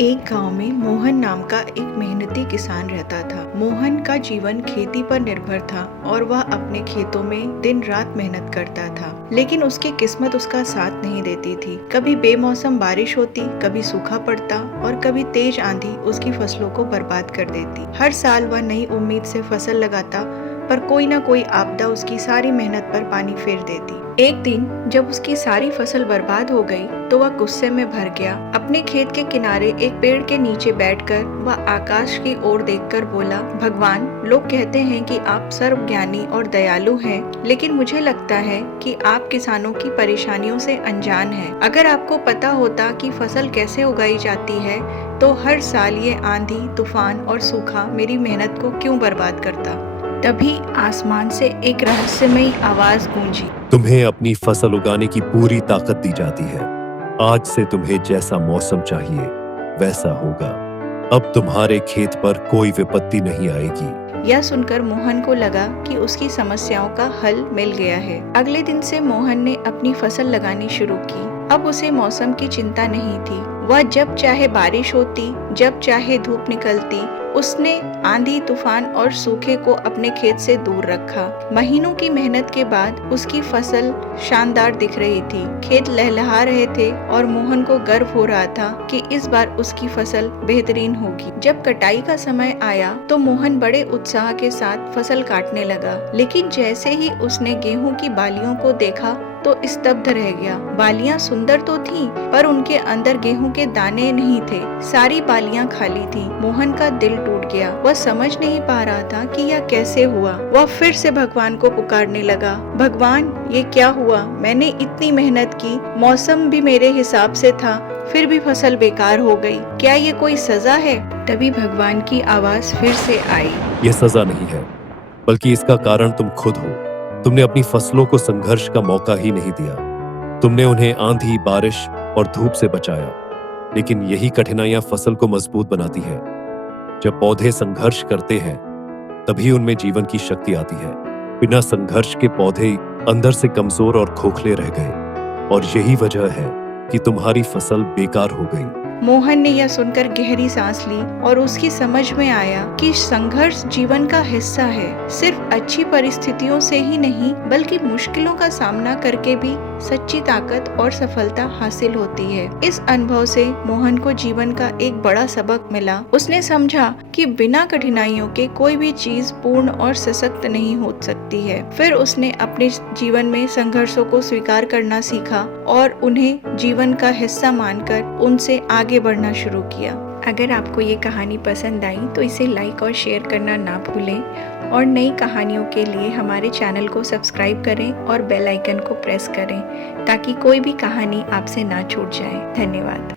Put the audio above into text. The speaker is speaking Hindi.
एक गांव में मोहन नाम का एक मेहनती किसान रहता था। मोहन का जीवन खेती पर निर्भर था और वह अपने खेतों में दिन रात मेहनत करता था, लेकिन उसकी किस्मत उसका साथ नहीं देती थी। कभी बेमौसम बारिश होती, कभी सूखा पड़ता और कभी तेज आंधी उसकी फसलों को बर्बाद कर देती। हर साल वह नई उम्मीद से फसल लगाता, पर कोई न कोई आपदा उसकी सारी मेहनत पर पानी फेर देती। एक दिन जब उसकी सारी फसल बर्बाद हो गई तो वह गुस्से में भर गया। अपने खेत के किनारे एक पेड़ के नीचे बैठकर वह आकाश की ओर देखकर बोला, भगवान, लोग कहते हैं कि आप सर्वज्ञानी और दयालु हैं, लेकिन मुझे लगता है कि आप किसानों की परेशानियों से अनजान हैं। अगर आपको पता होता कि फसल कैसे उगाई जाती है तो हर साल ये आंधी, तूफान और सूखा मेरी मेहनत को क्यों बर्बाद करता। तभी आसमान से एक रहस्यमयी आवाज गूंजी, तुम्हें अपनी फसल उगाने की पूरी ताकत दी जाती है। आज से तुम्हें जैसा मौसम चाहिए वैसा होगा। अब तुम्हारे खेत पर कोई विपत्ति नहीं आएगी। यह सुनकर मोहन को लगा कि उसकी समस्याओं का हल मिल गया है। अगले दिन से मोहन ने अपनी फसल लगानी शुरू की। अब उसे मौसम की चिंता नहीं थी। वह जब चाहे बारिश होती, जब चाहे धूप निकलती, उसने आंधी, तूफान और सूखे को अपने खेत से दूर रखा। महीनों की मेहनत के बाद उसकी फसल शानदार दिख रही थी। खेत लहलहा रहे थे और मोहन को गर्व हो रहा था कि इस बार उसकी फसल बेहतरीन होगी। जब कटाई का समय आया तो मोहन बड़े उत्साह के साथ फसल काटने लगा, लेकिन जैसे ही उसने गेहूं की बालियों को देखा तो स्तब्ध रह गया। बालियां सुंदर तो थीं, पर उनके अंदर गेहूं के दाने नहीं थे। सारी बालियां खाली थीं। मोहन का दिल टूट गया। वह समझ नहीं पा रहा था कि यह कैसे हुआ। वह फिर से भगवान को पुकारने लगा, भगवान, ये क्या हुआ? मैंने इतनी मेहनत की, मौसम भी मेरे हिसाब से था, फिर भी फसल बेकार हो गई। क्या ये कोई सजा है? तभी भगवान की आवाज फिर से आई, यह सजा नहीं है, बल्कि इसका कारण तुम खुद हो। तुमने अपनी फसलों को संघर्ष का मौका ही नहीं दिया। तुमने उन्हें आंधी, बारिश और धूप से बचाया, लेकिन यही कठिनाइयां फसल को मजबूत बनाती है। जब पौधे संघर्ष करते हैं तभी उनमें जीवन की शक्ति आती है। बिना संघर्ष के पौधे अंदर से कमजोर और खोखले रह गए, और यही वजह है कि तुम्हारी फसल बेकार हो गई। मोहन ने यह सुनकर गहरी सांस ली और उसकी समझ में आया कि संघर्ष जीवन का हिस्सा है। सिर्फ अच्छी परिस्थितियों से ही नहीं, बल्कि मुश्किलों का सामना करके भी सच्ची ताकत और सफलता हासिल होती है। इस अनुभव से मोहन को जीवन का एक बड़ा सबक मिला। उसने समझा कि बिना कठिनाइयों के कोई भी चीज पूर्ण और सशक्त नहीं हो सकती है। फिर उसने अपने जीवन में संघर्षों को स्वीकार करना सीखा और उन्हें जीवन का हिस्सा मानकर उनसे आगे बढ़ना शुरू किया। अगर आपको ये कहानी पसंद आई तो इसे लाइक और शेयर करना ना भूलें, और नई कहानियों के लिए हमारे चैनल को सब्सक्राइब करें और बेल आइकन को प्रेस करें ताकि कोई भी कहानी आपसे ना छूट जाए। धन्यवाद।